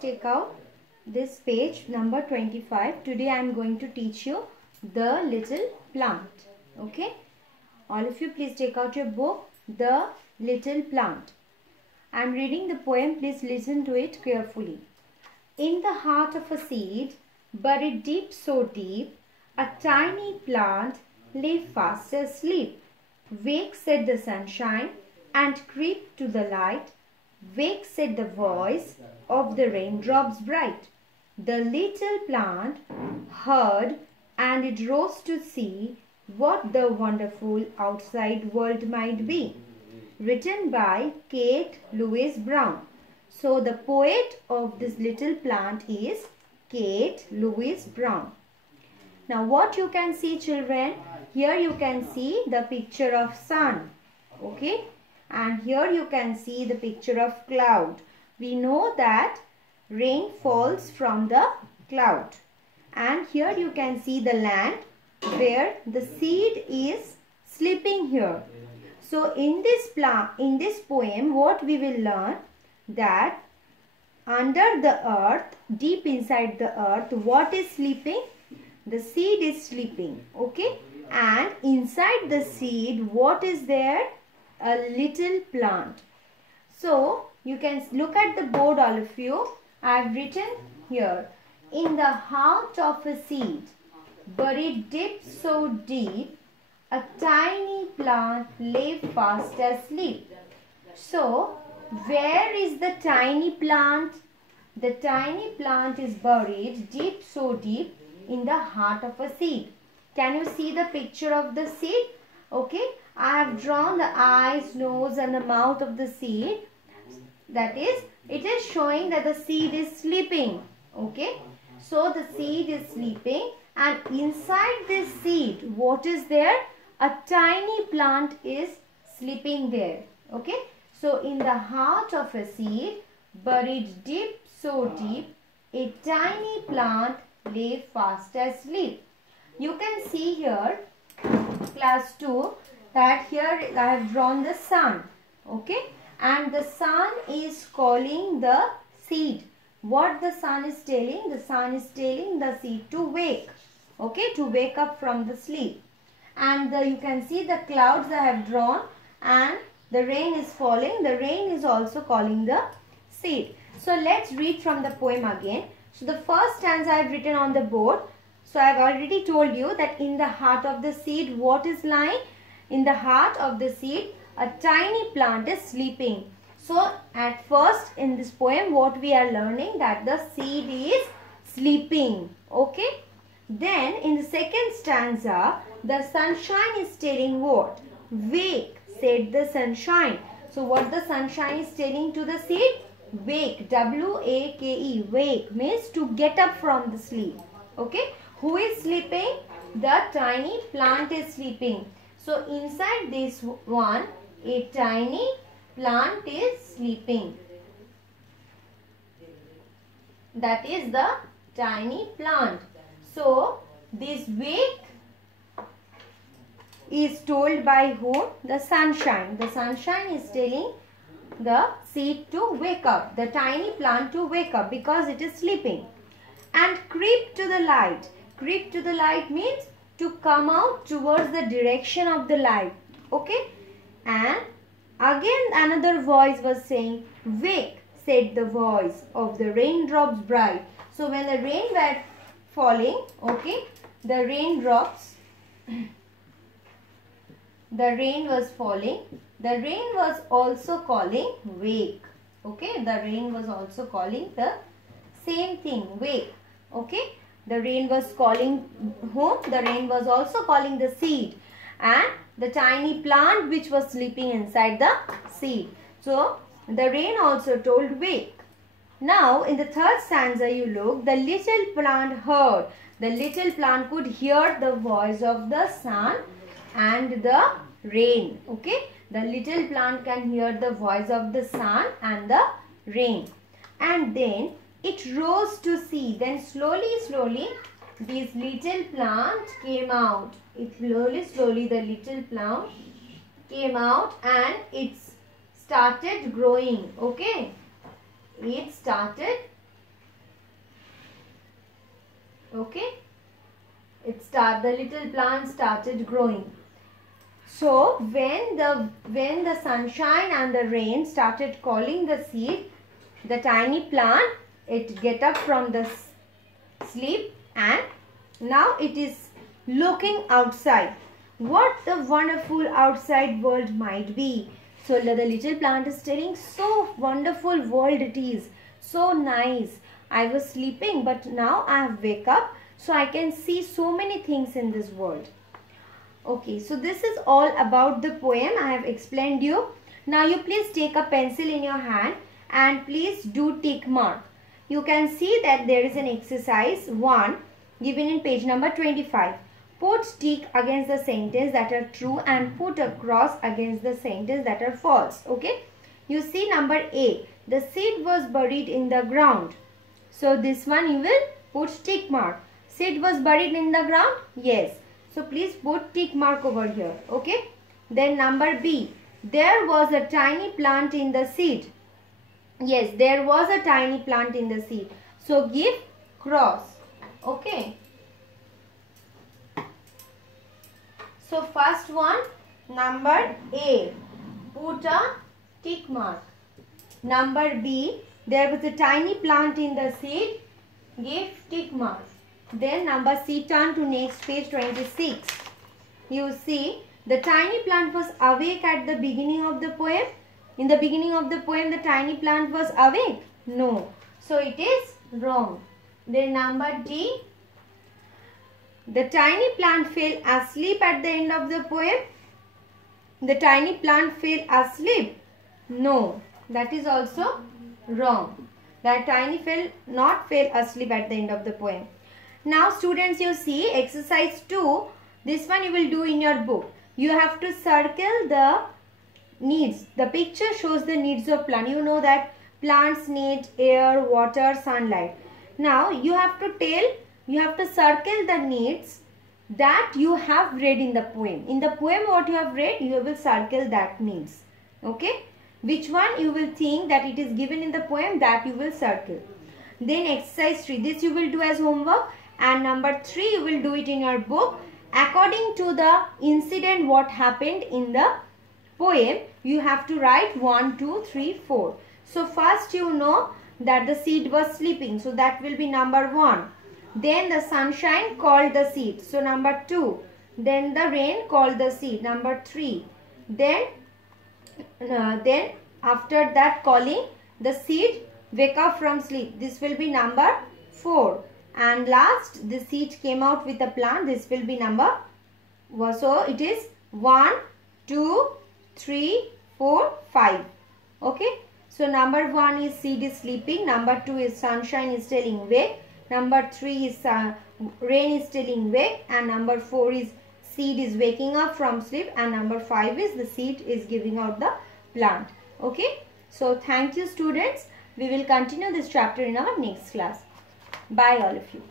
take out this page number 25. Today I am going to teach you the little plant. Okay. All of you please take out your book, The Little Plant. I am reading the poem. Please listen to it carefully. In the heart of a seed, buried deep, so deep, a tiny plant lay fast asleep. Wake, said the sunshine, and creep to the light. Wake, said the voice of the raindrops bright. The little plant heard, and it rose to see what the wonderful outside world might be. Written by Kate Louise Brown. So the poet of this little plant is Kate Louise Brown. Now what you can see, children? Here you can see the picture of sun. Okay. And here you can see the picture of cloud. We know that rain falls from the cloud. And here you can see the land where the seed is sleeping here. So in this poem, what we will learn that under the earth, deep inside the earth, what is sleeping? The seed is sleeping. Okay. And inside the seed, what is there? A little plant. So you can look at the board, all of you. I have written here, in the heart of a seed, buried deep, so deep, a tiny plant lay fast asleep. So where is the tiny plant? The tiny plant is buried deep, so deep, in the heart of a seed. Can you see the picture of the seed? Okay. I have drawn the eyes, nose and the mouth of the seed. That is, it is showing that the seed is sleeping. Okay. So the seed is sleeping, and inside this seed, what is there? A tiny plant is sleeping there. Okay. So in the heart of a seed, buried deep, so deep, a tiny plant lay fast asleep. You can see here, class 2, that here I have drawn the sun. Okay. And the sun is calling the seed. What the sun is telling? The sun is telling the seed to wake. Okay. To wake up from the sleep. And you can see the clouds I have drawn, and the rain is falling. The rain is also calling the seed. So let's read from the poem again. So the first stanza I have written on the board. So I have already told you that in the heart of the seed, what is lying? In the heart of the seed, a tiny plant is sleeping. So at first in this poem, what we are learning, that the seed is sleeping. Okay. Then in the second stanza, the sunshine is telling what? Wake, said the sunshine. So what the sunshine is telling to the seed? Wake, W-A-K-E, wake means to get up from the sleep. Okay. Who is sleeping? The tiny plant is sleeping. So inside this one, a tiny plant is sleeping. That is the tiny plant. So this wake is told by whom? The sunshine. The sunshine is telling the seed to wake up, the tiny plant to wake up because it is sleeping. And creep to the light. Creep to the light means to come out towards the direction of the light. Okay. And again another voice was saying, wake, said the voice of the raindrops bright. So when the rain were falling, okay, the raindrops, the rain was falling. The rain was also calling wake. Okay. The rain was also calling the same thing, wake. Okay. The rain was calling whom? The rain was also calling the seed and the tiny plant which was sleeping inside the seed. So the rain also told wake. Now in the third stanza you look, the little plant heard. The little plant could hear the voice of the sun and the rain. Okay. The little plant can hear the voice of the sun and the rain. And then it rose to see. Then slowly this little plant came out. Slowly the little plant came out and it started growing. Okay. It started Okay, the little plant started growing. So when the sunshine and the rain started calling the seed, the tiny plant, it get up from the sleep and now it is looking outside. What the wonderful outside world might be. So the little plant is telling, so wonderful world it is, so nice. I was sleeping but now I have wake up, so I can see so many things in this world. Okay, so this is all about the poem I have explained you. Now you please take a pencil in your hand and please do tick mark. You can see that there is an exercise 1 given in page number 25. Put tick against the sentence that are true and put a cross against the sentence that are false. Okay, you see number A, the seed was buried in the ground. So this one you will put tick mark. Seed was buried in the ground? Yes. So please put tick mark over here. Okay. Then number B, there was a tiny plant in the seed. Yes, there was a tiny plant in the seed. So give cross. Okay. So first one, number A, put a tick mark. Number B, there was a tiny plant in the seed, give tick mark. Then number C, turn to next page 26. You see the tiny plant was awake at the beginning of the poem. In the beginning of the poem the tiny plant was awake? No. So it is wrong. Then number D, the tiny plant fell asleep at the end of the poem. The tiny plant fell asleep? No. That is also wrong. The tiny not fell asleep at the end of the poem. Now students, you see exercise 2. This one you will do in your book. You have to circle the needs. The picture shows the needs of plant. You know that plants need air, water, sunlight. Now you have to circle the needs that you have read in the poem. In the poem what you have read, you will circle that needs. Okay. Which one you will think that it is given in the poem, that you will circle. Then exercise 3. This you will do as homework. And number 3 you will do it in your book. According to the incident what happened in the poem, you have to write 1, 2, 3, 4. So first you know that the seed was sleeping. So that will be number 1. Then the sunshine called the seed. So number 2. Then the rain called the seed. Number 3. Then after that calling, the seed wake up from sleep. This will be number 4. And last, the seed came out with a plant. This will be number. So it is 1, 2, 3, 4, 5. Okay. So number 1 is seed is sleeping. Number 2 is sunshine is telling wake. Number 3 is rain is telling wake. And number 4 is seed is waking up from sleep. And number 5 is the seed is giving out the plant. Okay. So thank you students. We will continue this chapter in our next class. Bye all of you.